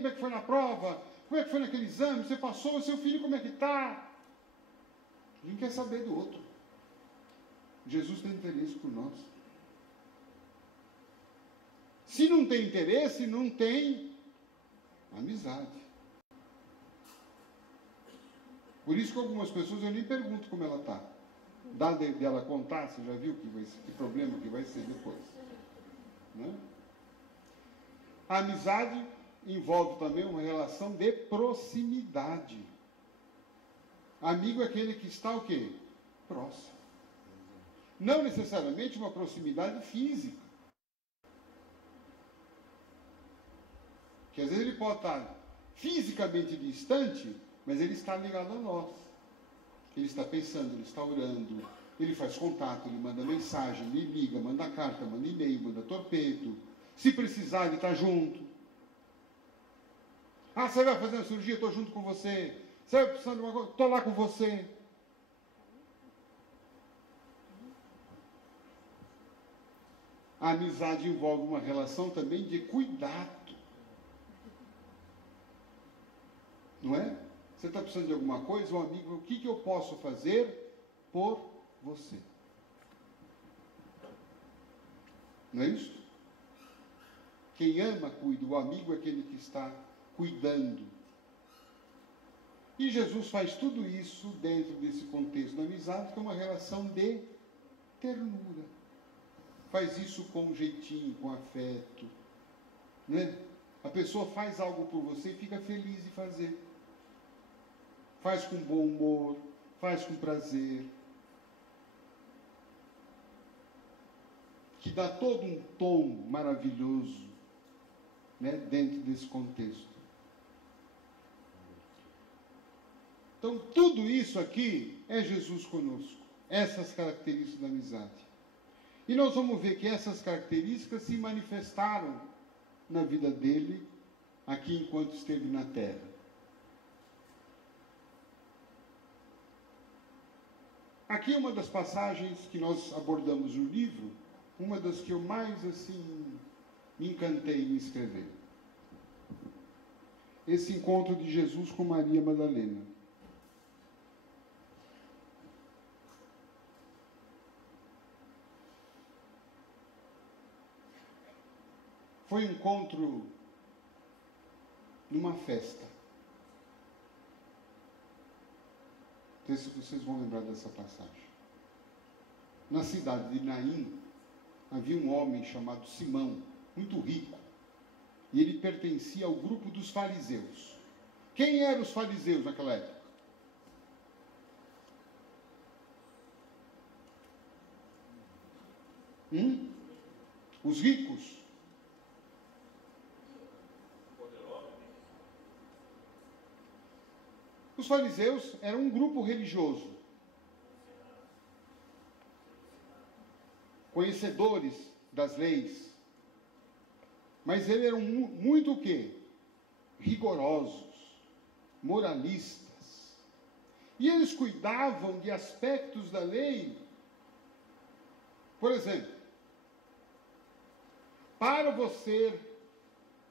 como é que foi na prova? Como é que foi naquele exame? Você passou? O seu filho como é que está? A gente quer saber do outro. Jesus tem interesse por nós. Se não tem interesse, não tem amizade. Por isso que algumas pessoas eu nem pergunto como ela está. Dá dela contar, você já viu que problema que vai ser depois. Né? A amizade envolve também uma relação de proximidade. Amigo é aquele que está o quê? Próximo. Não necessariamente uma proximidade física. Que às vezes ele pode estar fisicamente distante, mas ele está ligado a nós. Ele está pensando, ele está orando, ele faz contato, ele manda mensagem, ele liga, manda carta, manda e-mail, manda torpedo. Se precisar, ele está junto. Ah, você vai fazer uma cirurgia? Estou junto com você. Você vai precisar de uma coisa? Estou lá com você. A amizade envolve uma relação também de cuidado. Não é? Você está precisando de alguma coisa, um amigo, o que eu posso fazer por você? Não é isso? Quem ama, cuida. O amigo é aquele que está cuidando. E Jesus faz tudo isso dentro desse contexto da amizade, que é uma relação de ternura. Faz isso com jeitinho, com afeto. Né? A pessoa faz algo por você e fica feliz de fazer. Faz com bom humor, faz com prazer. Que dá todo um tom maravilhoso, né, dentro desse contexto. Então, tudo isso aqui é Jesus conosco. Essas características da amizade. E nós vamos ver que essas características se manifestaram na vida dele, aqui enquanto esteve na terra. Aqui é uma das passagens que nós abordamos no livro, uma das que eu mais, assim, me encantei em escrever. Esse encontro de Jesus com Maria Madalena. Foi um encontro numa festa. Não sei se vocês vão lembrar dessa passagem. Na cidade de Naim, havia um homem chamado Simão, muito rico. E ele pertencia ao grupo dos fariseus. Quem eram os fariseus naquela época? Os ricos. Os fariseus eram um grupo religioso, conhecedores das leis, mas eles eram muito o quê? Rigorosos, moralistas. E eles cuidavam de aspectos da lei. Por exemplo, para você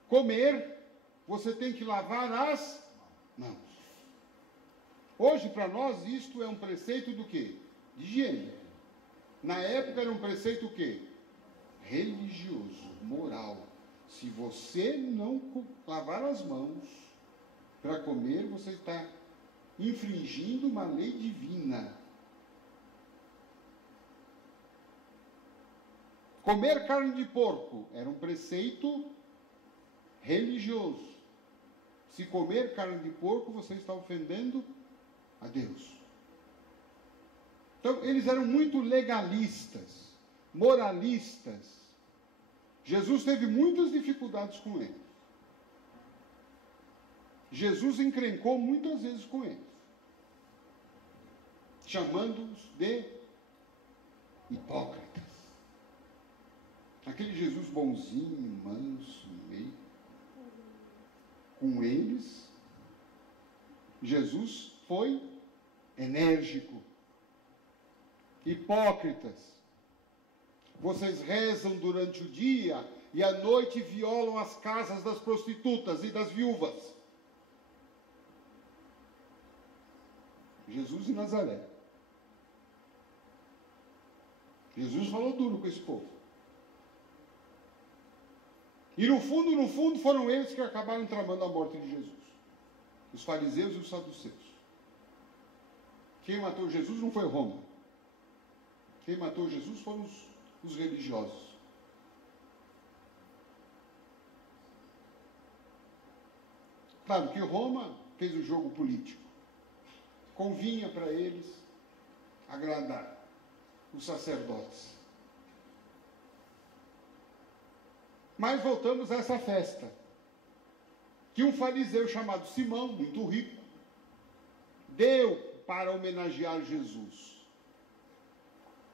comer, você tem que lavar as mãos. Hoje, para nós, isto é um preceito do quê? De higiene. Na época era um preceito o quê? Religioso, moral. Se você não lavar as mãos para comer, você está infringindo uma lei divina. Comer carne de porco era um preceito religioso. Se comer carne de porco, você está ofendendo a Deus. Então, eles eram muito legalistas, moralistas. Jesus teve muitas dificuldades com eles. Jesus encrencou muitas vezes com eles, chamando-os de hipócritas. Aquele Jesus bonzinho, manso, meio. Com eles, Jesus foi enérgico. Hipócritas. Vocês rezam durante o dia e à noite violam as casas das prostitutas e das viúvas. Jesus de Nazaré. Jesus falou duro com esse povo. E no fundo, foram eles que acabaram tramando a morte de Jesus. Os fariseus e os saduceus. Quem matou Jesus não foi Roma. Quem matou Jesus foram os religiosos. Claro que Roma fez o jogo político. Convinha para eles agradar os sacerdotes. Mas voltamos a essa festa, que um fariseu chamado Simão, muito rico, deu para homenagear Jesus.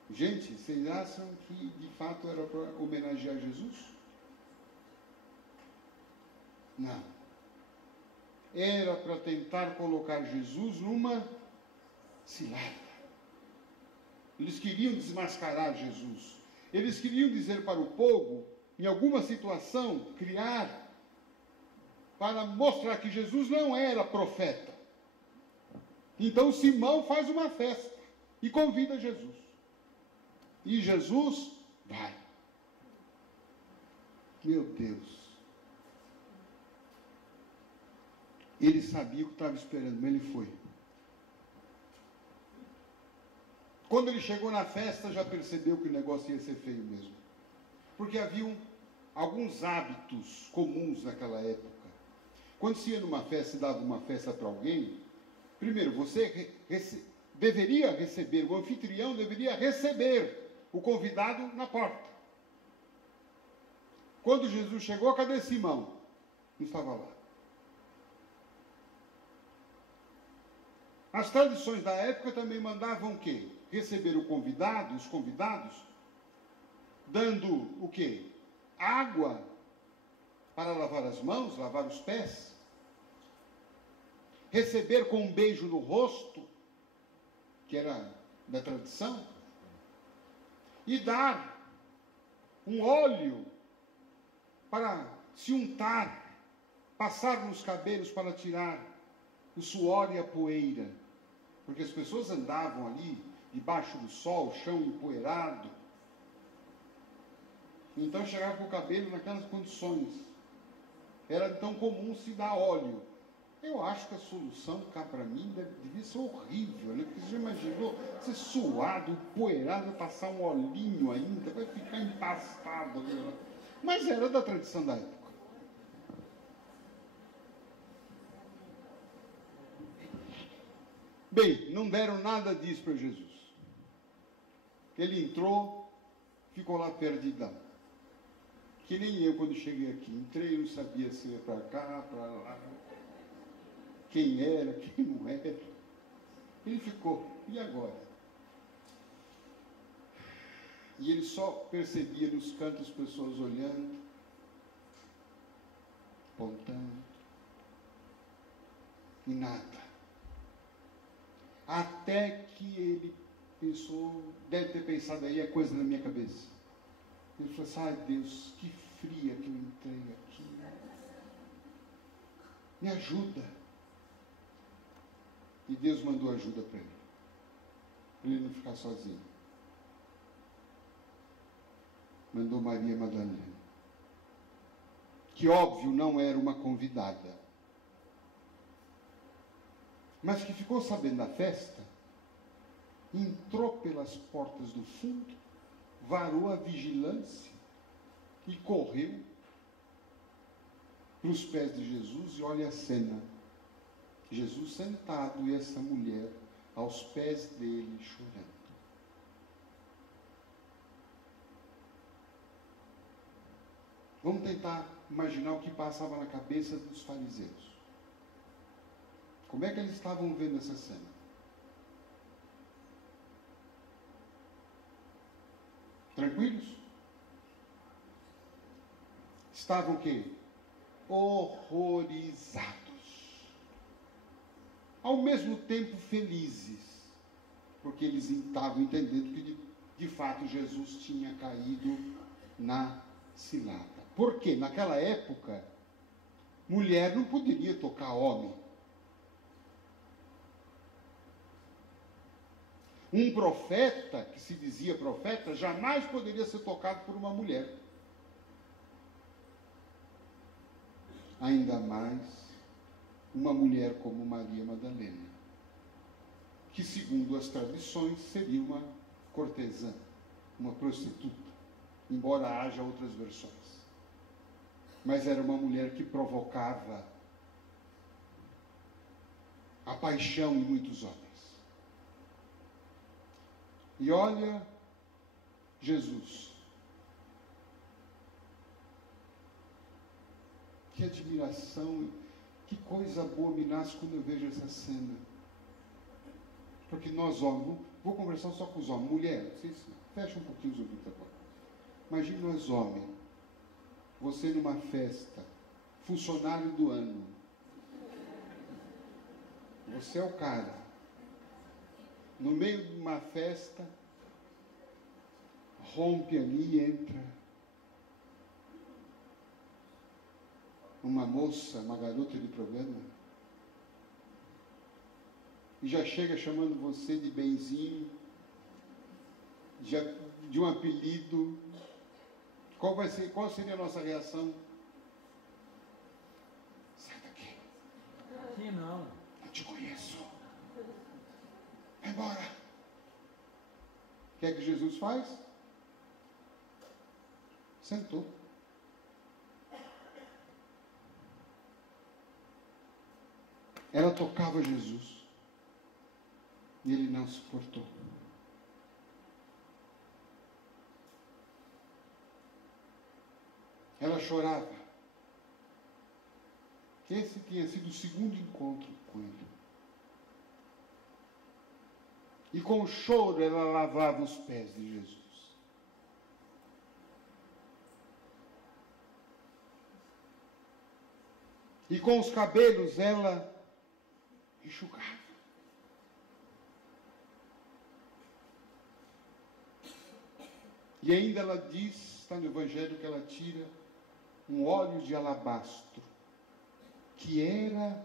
Gente, vocês acham que de fato era para homenagear Jesus? Não. Era para tentar colocar Jesus numa cilada. Eles queriam desmascarar Jesus. Eles queriam dizer para o povo, em alguma situação, criar, para mostrar que Jesus não era profeta. Então Simão faz uma festa e convida Jesus. E Jesus vai. Meu Deus. Ele sabia o que estava esperando, mas ele foi. Quando ele chegou na festa, já percebeu que o negócio ia ser feio mesmo. Porque haviam alguns hábitos comuns naquela época. Quando se ia numa festa e dava uma festa para alguém, primeiro, você deveria receber, o anfitrião deveria receber o convidado na porta. Quando Jesus chegou, cadê Simão? Não estava lá. As tradições da época também mandavam o quê? Receber o convidado, os convidados, dando o quê? Água para lavar as mãos, lavar os pés. Receber com um beijo no rosto, que era da tradição. E dar um óleo para se untar, passar nos cabelos para tirar o suor e a poeira. Porque as pessoas andavam ali, debaixo do sol, chão empoeirado. Então chegava com o cabelo naquelas condições. Era então comum se dar óleo. Eu acho que a solução cá para mim devia ser horrível, né? Porque você já imaginou ser suado, empoeirado, passar um olhinho ainda, vai ficar empastado. Né? Mas era da tradição da época. Bem, não deram nada disso para Jesus. Ele entrou, ficou lá perdidão. Que nem eu quando cheguei aqui. Entrei, não sabia se ia para cá, para lá. Quem era, quem não era. Ele ficou. E agora? E ele só percebia nos cantos pessoas olhando, apontando. E nada. Até que ele pensou, deve ter pensado aí, é coisa na minha cabeça. Ele falou assim, ai Deus, que fria que eu entrei aqui. Me ajuda. E Deus mandou ajuda para ele não ficar sozinho. Mandou Maria Madalena, que óbvio não era uma convidada, mas que ficou sabendo da festa, entrou pelas portas do fundo, varou a vigilância e correu para os pés de Jesus e olha a cena. Jesus sentado e essa mulher aos pés dele chorando. Vamos tentar imaginar o que passava na cabeça dos fariseus. Como é que eles estavam vendo essa cena? Tranquilos? Estavam o quê? Horrorizados. Ao mesmo tempo felizes, porque eles estavam entendendo que de fato Jesus tinha caído na cilada. Porque naquela época, mulher não poderia tocar homem. Um profeta, que se dizia profeta, jamais poderia ser tocado por uma mulher. Ainda mais uma mulher como Maria Madalena, que segundo as tradições seria uma cortesã, uma prostituta, embora haja outras versões. Mas era uma mulher que provocava a paixão em muitos homens. E olha Jesus. Que admiração, que coisa boa me nasce quando eu vejo essa cena. Porque nós homens, vou conversar só com os homens, mulher, vocês fecham um pouquinho os ouvidos agora. Imagine nós homens, você numa festa, funcionário do ano. Você é o cara. No meio de uma festa, rompe ali e entra uma moça, uma garota de programa, e já chega chamando você de benzinho, de um apelido. Qual seria a nossa reação? Sai daqui. Sim, não. Não te conheço. Vai embora. O que é que Jesus faz? Sentou. Ela tocava Jesus. E ele não suportou. Ela chorava. Esse tinha sido o segundo encontro com ele. E com o choro ela lavava os pés de Jesus. E com os cabelos ela enxugava. E ainda ela diz, está no Evangelho, que ela tira um óleo de alabastro, que era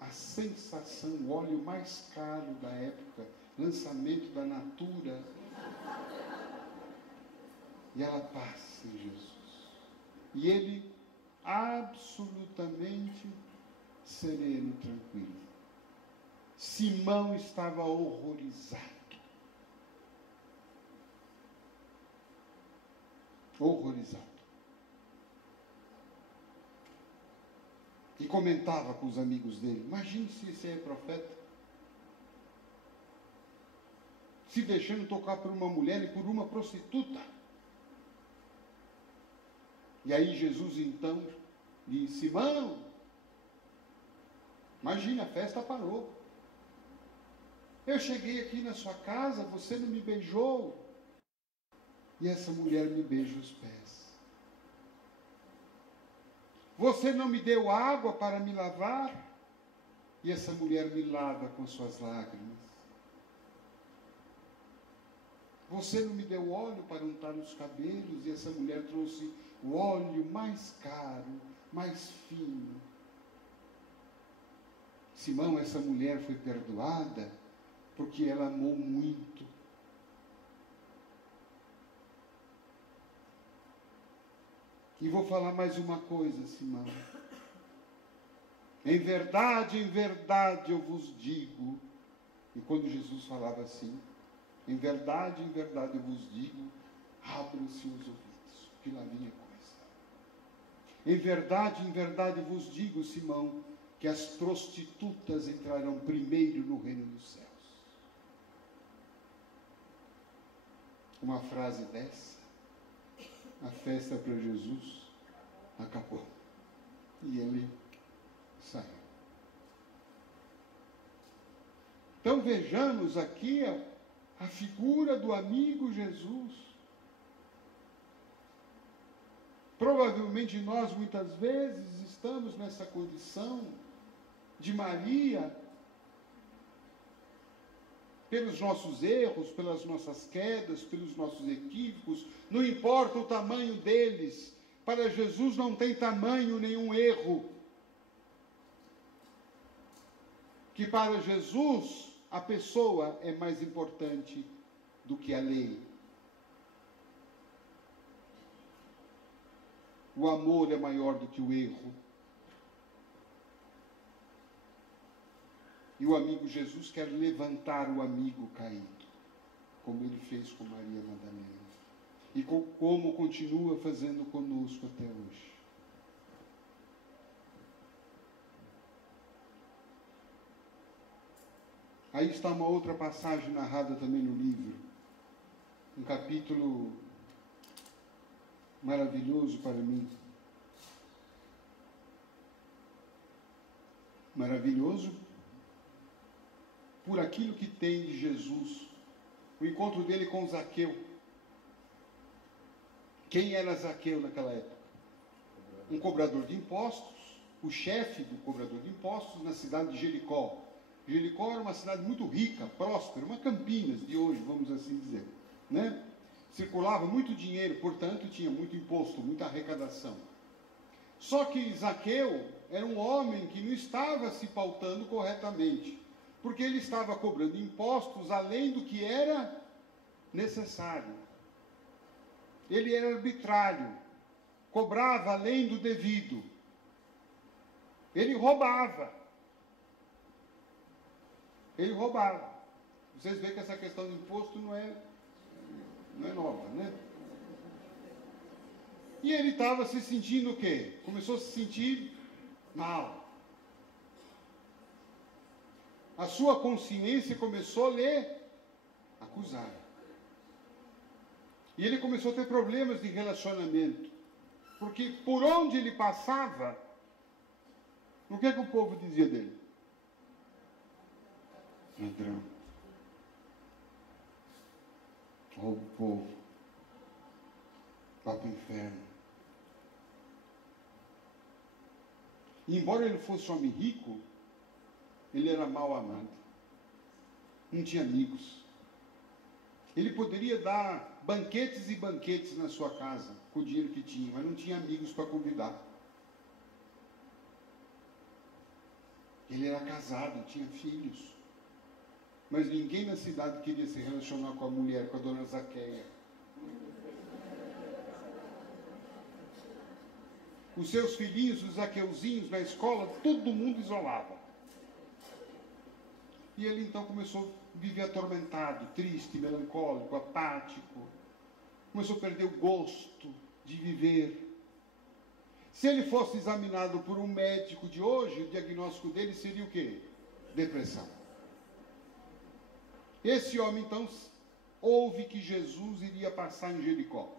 a sensação, o óleo mais caro da época, lançamento da Natura. E ela passa em Jesus. E ele absolutamente sereno, tranquilo. Simão estava horrorizado. Horrorizado. E comentava com os amigos dele: imagine se esse é profeta, se deixando tocar por uma mulher e por uma prostituta. E aí Jesus então disse: Simão, imagina, a festa parou. Eu cheguei aqui na sua casa, você não me beijou. E essa mulher me beija os pés. Você não me deu água para me lavar. E essa mulher me lava com suas lágrimas. Você não me deu óleo para untar os cabelos. E essa mulher trouxe o óleo mais caro, mais fino. Simão, essa mulher foi perdoada porque ela amou muito. E vou falar mais uma coisa, Simão. Em verdade eu vos digo. E quando Jesus falava assim, em verdade eu vos digo, abram-se os ouvidos, que lá vinha coisa. Em verdade vos digo, Simão, que as prostitutas entrarão primeiro no reino dos céus. Uma frase dessa, a festa para Jesus acabou. E ele saiu. Então vejamos aqui a figura do amigo Jesus. Provavelmente nós muitas vezes estamos nessa condição de Maria, pelos nossos erros, pelas nossas quedas, pelos nossos equívocos, não importa o tamanho deles, Para Jesus não tem tamanho nenhum erro. Que para Jesus a pessoa é mais importante do que a lei. O amor é maior do que o erro. E o amigo Jesus quer levantar o amigo caído, como ele fez com Maria Madalena. E como continua fazendo conosco até hoje. Aí está uma outra passagem narrada também no livro. Um capítulo maravilhoso para mim. Maravilhoso por aquilo que tem de Jesus. O encontro dele com Zaqueu. Quem era Zaqueu naquela época? Um cobrador de impostos, o chefe do cobrador de impostos na cidade de Jericó. Jericó era uma cidade muito rica, próspera, uma Campinas de hoje, vamos assim dizer, né? Circulava muito dinheiro, portanto tinha muito imposto, muita arrecadação. Só que Zaqueu era um homem que não estava se pautando corretamente, porque ele estava cobrando impostos além do que era necessário. Ele era arbitrário, cobrava além do devido. Ele roubava. Ele roubava. Vocês veem que essa questão de imposto não é nova, né? E ele estava se sentindo o quê? Começou a se sentir mal. A sua consciência começou a lhe acusar. E ele começou a ter problemas de relacionamento. Porque por onde ele passava, o que é que o povo dizia dele? Ladrão. Rouba o povo. Vai para o inferno. E embora ele fosse um homem rico, ele era mal amado. Não tinha amigos. Ele poderia dar banquetes e banquetes na sua casa, com o dinheiro que tinha, mas não tinha amigos para convidar. Ele era casado, tinha filhos. Mas ninguém na cidade queria se relacionar com a mulher, com a dona Zaqueia. Os seus filhinhos, os zaqueuzinhos na escola, todo mundo isolava. E ele então começou a viver atormentado, triste, melancólico, apático. Começou a perder o gosto de viver. Se ele fosse examinado por um médico de hoje, o diagnóstico dele seria o quê? Depressão. Esse homem então ouve que Jesus iria passar em Jericó.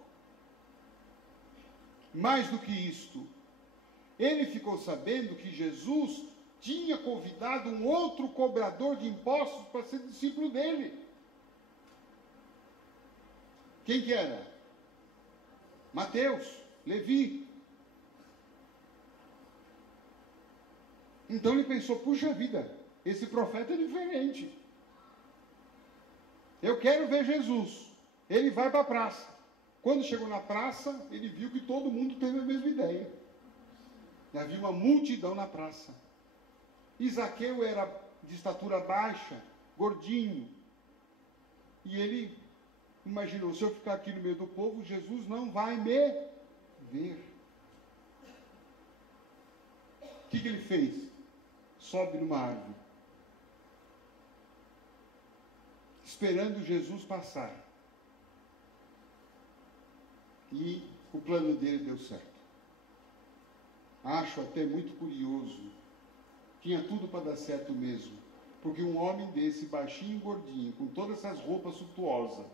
Mais do que isto, ele ficou sabendo que Jesus tinha convidado um outro cobrador de impostos para ser discípulo dele. Quem que era? Mateus, Levi. Então ele pensou, puxa vida, esse profeta é diferente. Eu quero ver Jesus. Ele vai para a praça. Quando chegou na praça, ele viu que todo mundo teve a mesma ideia. E havia uma multidão na praça. E Zaqueu era de estatura baixa, gordinho. E ele imaginou, se eu ficar aqui no meio do povo, Jesus não vai me ver. O que ele fez? Sobe numa árvore. Esperando Jesus passar. E o plano dele deu certo. Acho até muito curioso. Tinha tudo para dar certo mesmo. Porque um homem desse, baixinho e gordinho, com todas essas roupas suntuosas,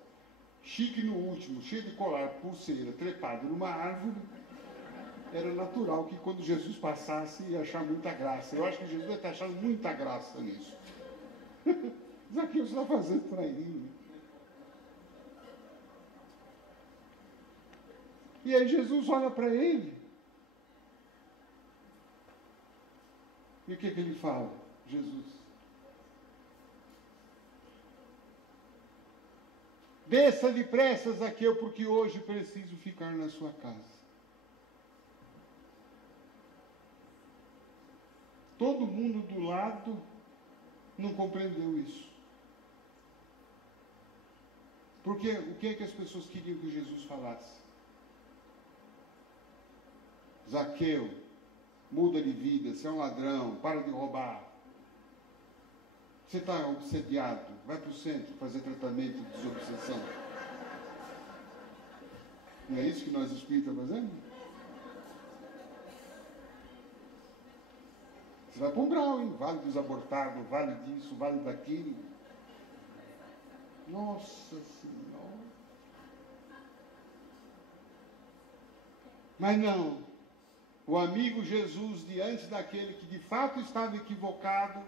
chique no último, cheio de colar, pulseira, trepado numa árvore, era natural que quando Jesus passasse ia achar muita graça. Eu acho que Jesus deve estar achando muita graça nisso. Zaqueu está fazendo traininho. E aí Jesus olha para ele. E o que ele fala? Jesus. Desça depressa, Zaqueu, porque hoje preciso ficar na sua casa. Todo mundo do lado não compreendeu isso. Porque o que é que as pessoas queriam que Jesus falasse? Zaqueu, muda de vida, você é um ladrão, para de roubar. Você está obsediado, vai para o centro fazer tratamento de desobsessão. Não é isso que nós espíritas fazemos? Você vai para um grau, hein? Vale dos abortados, vale disso, vale daquilo. Nossa Senhora. Mas não. O amigo Jesus, diante daquele que de fato estava equivocado,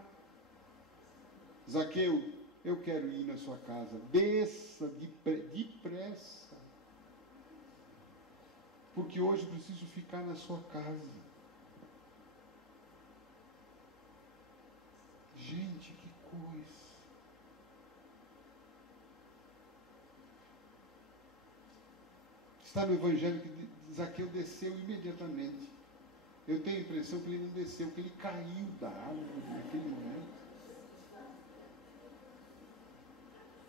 Zaqueu, eu quero ir na sua casa. Desça depressa. Porque hoje eu preciso ficar na sua casa. Gente, que coisa. Está no Evangelho que Zaqueu desceu imediatamente. Eu tenho a impressão que ele não desceu, que ele caiu da árvore naquele momento.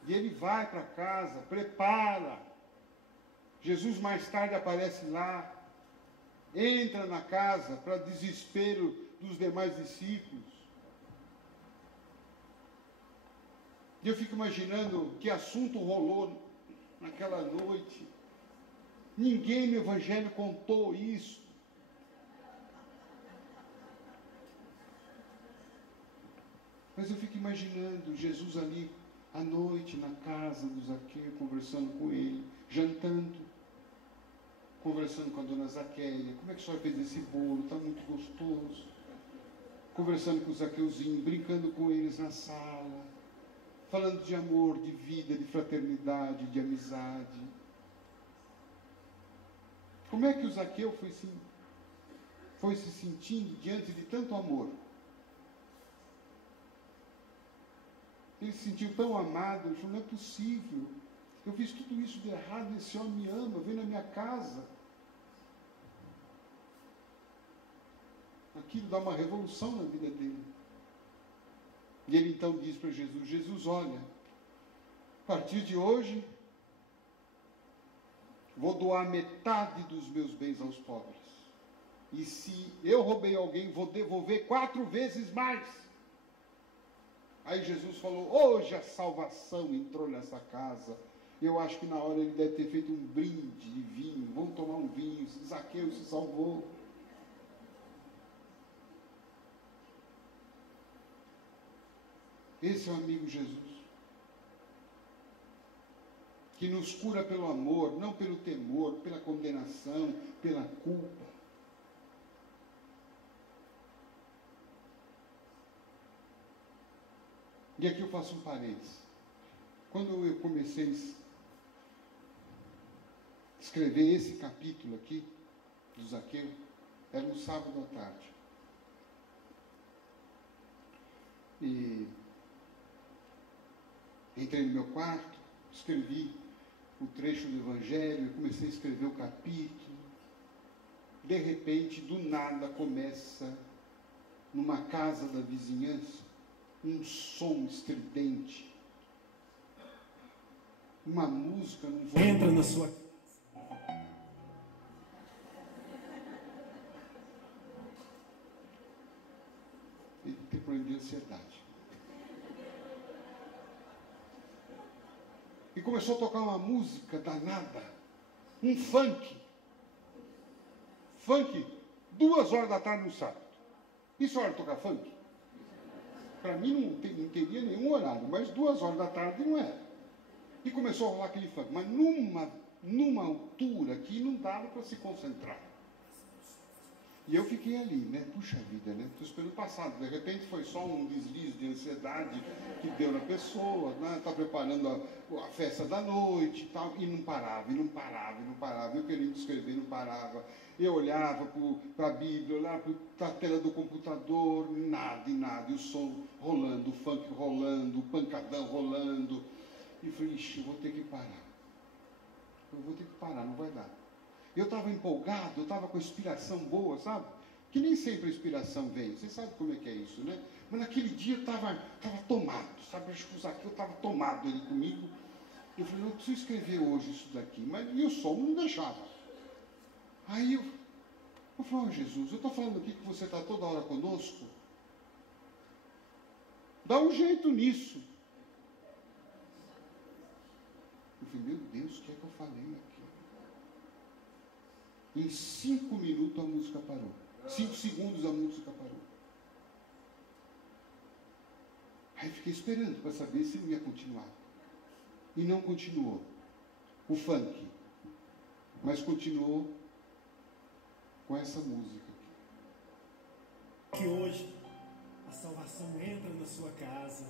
E ele vai para casa, prepara. Jesus mais tarde aparece lá, entra na casa para desespero dos demais discípulos. E eu fico imaginando que assunto rolou naquela noite. Ninguém no Evangelho contou isso. Mas eu fico imaginando Jesus ali à noite na casa do Zaqueu, conversando com ele, jantando, conversando com a dona Zaqueia. Como é que a senhora fez esse bolo? Está muito gostoso. Conversando com o Zaqueuzinho, brincando com eles na sala, falando de amor, de vida, de fraternidade, de amizade. Como é que o Zaqueu foi se sentindo diante de tanto amor? Ele se sentiu tão amado, ele falou, não é possível. Eu fiz tudo isso de errado, esse homem me ama, vem na minha casa. Aquilo dá uma revolução na vida dele. E ele então diz para Jesus, Jesus, olha, a partir de hoje, vou doar metade dos meus bens aos pobres. E se eu roubei alguém, vou devolver 4 vezes mais. Aí Jesus falou, hoje a salvação entrou nessa casa. Eu acho que na hora ele deve ter feito um brinde de vinho. Vamos tomar um vinho. Zaqueu se salvou. Esse é o amigo Jesus. Que nos cura pelo amor, não pelo temor, pela condenação, pela culpa. E aqui eu faço um parênteses. Quando eu comecei a escrever esse capítulo aqui, do Zaqueu, era um sábado à tarde. E entrei no meu quarto, escrevi o trecho do Evangelho, e comecei a escrever o capítulo. De repente, do nada, começa, numa casa da vizinhança, um som estridente, uma música num volume. Entra na sua Ele tem problema de ansiedade. E começou a tocar uma música danada, um funk. Funk, 2 horas da tarde no sábado. Isso é hora de tocar funk? Para mim não teria nenhum horário, mas 2 horas da tarde não era. E começou a rolar aquele funk, mas numa altura que não dava para se concentrar. E eu fiquei ali, né? Puxa vida, né? Estou esperando passar. De repente foi só um deslize de ansiedade que deu na pessoa, né? Está preparando a festa da noite e tal. E não parava, e não parava, e não parava. Eu querendo escrever, não parava. Eu olhava para a Bíblia, olhava para a tela do computador, nada e nada. E o som rolando, o funk rolando, o pancadão rolando. E falei, ixi, eu vou ter que parar. Eu vou ter que parar, não vai dar. Eu estava empolgado, eu estava com a inspiração boa, sabe? que nem sempre a inspiração vem. Você sabe como é que é isso, né? Mas naquele dia eu estava tomado, sabe? Acho que o Zaqueu estava tomado ali comigo. Eu falei, não, eu preciso escrever hoje isso daqui. E o som não deixava. Aí eu falei, oh, Jesus, eu estou falando aqui que você está toda hora conosco. Dá um jeito nisso. Eu falei, meu Deus, o que é que eu falei aqui? Em 5 minutos a música parou. 5 segundos a música parou. Aí fiquei esperando para saber se ele ia continuar. E não continuou. O funk. Mas continuou com essa música aqui. Que hoje a salvação entra na sua casa.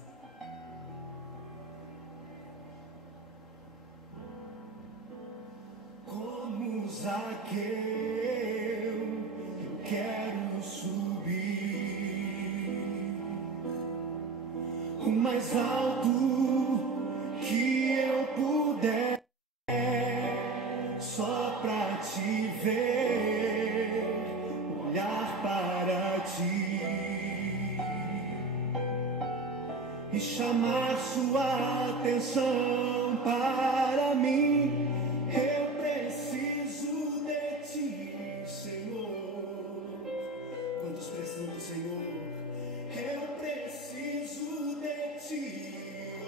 Como Zaqueu, eu quero subir o mais alto que eu puder, só pra te ver, olhar para ti e chamar sua atenção para mim. Eu preciso de ti, Senhor. Quantos precisam do Senhor? Eu preciso de ti,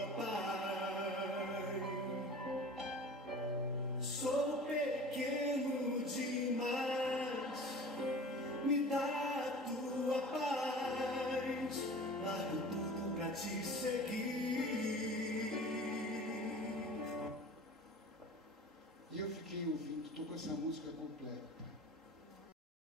ó Pai.